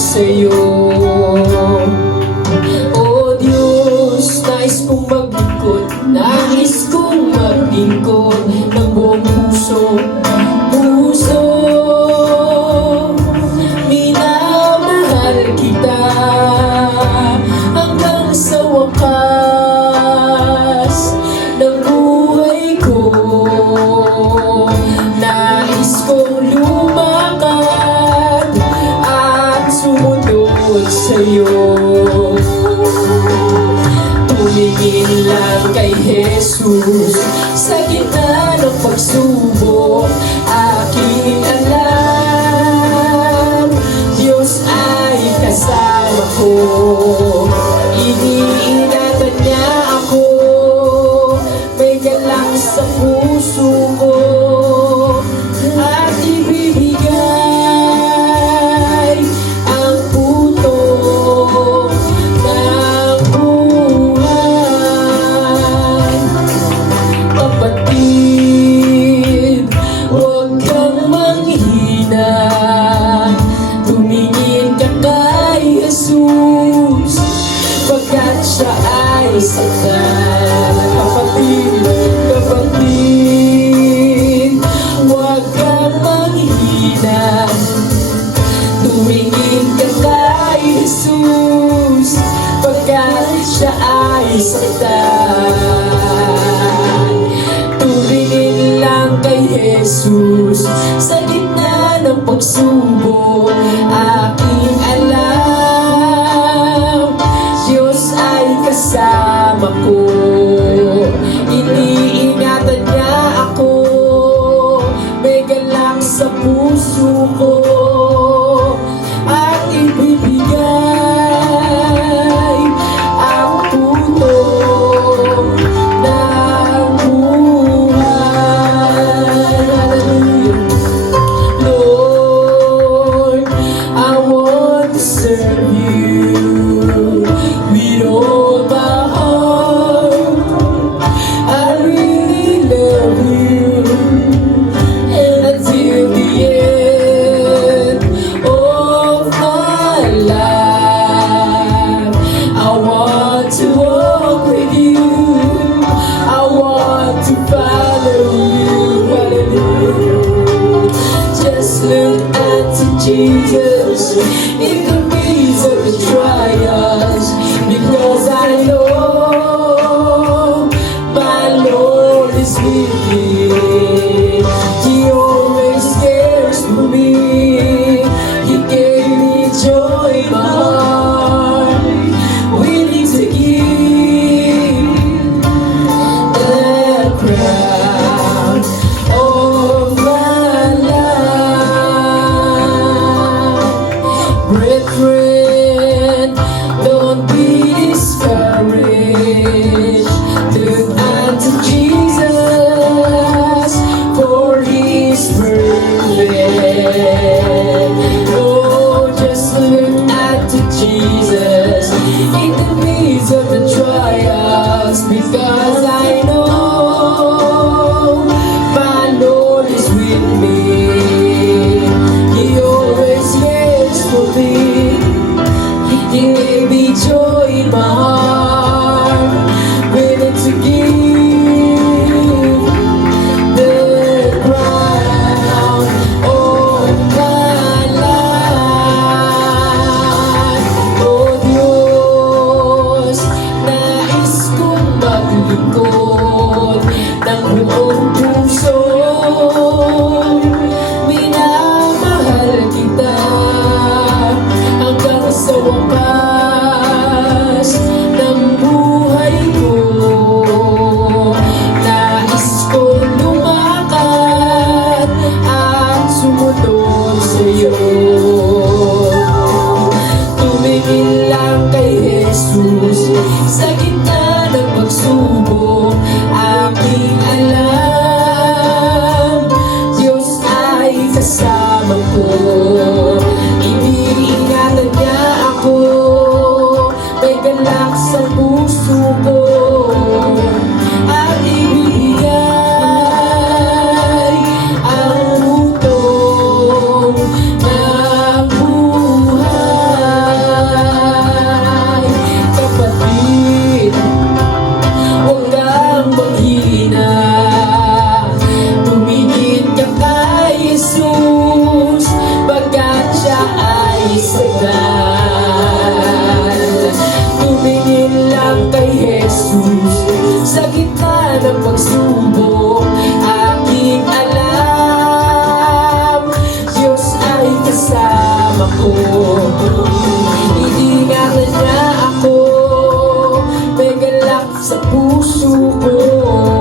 sa'yo. O Diyos, nais kong maglingkod, nais kong maglingkod ng buong puso. Minamahal kita hanggang sa wakas ng buhay ko. Nais kong lumakad at sumunod sa'yo. Tumingin lang kay Jesus sa gitna ng pagsubok. Aking alam, Diyos ay kasama ko. Iniingatan niya ako, may galang sa puso ko, at ibibigay ang puto ng buhay. Kapatid, huwag kang manghina, tumingin ka kay Jesus, pagkat siya ay saktan. Kapatid, huwag kang manghina, tumingin ka kay Jesus, pagkat siya ay saktan. Tumingin lang kay Jesus sa gitna ng pagsubok. Aking alam, Diyos ay kasama ko. Iniingatan niya ako, may galang sa puso ko, at ibibigay ang puto ng buhay. Lord, I want to serve you with all my heart. I really love you until the end of my life. I want to walk with you, I want to follow you. Hallelujah. Just look unto Jesus in the midst of the trials, because I know my Lord is with me. He always cares for me. He gave me joy in my heart, willing to give the crown of my life. Brethren, don't be discouraged. Look unto Jesus, for He is perfect. Oh, just look unto Jesus in the midst of the trials, because I know my Lord is with me. He always cares for me. Tumingin lang kay Jesus sa gitna ng pagsubok. Aking alam, Diyos ay kasama ko. Iingatan niya ako, may galak sa puso ko.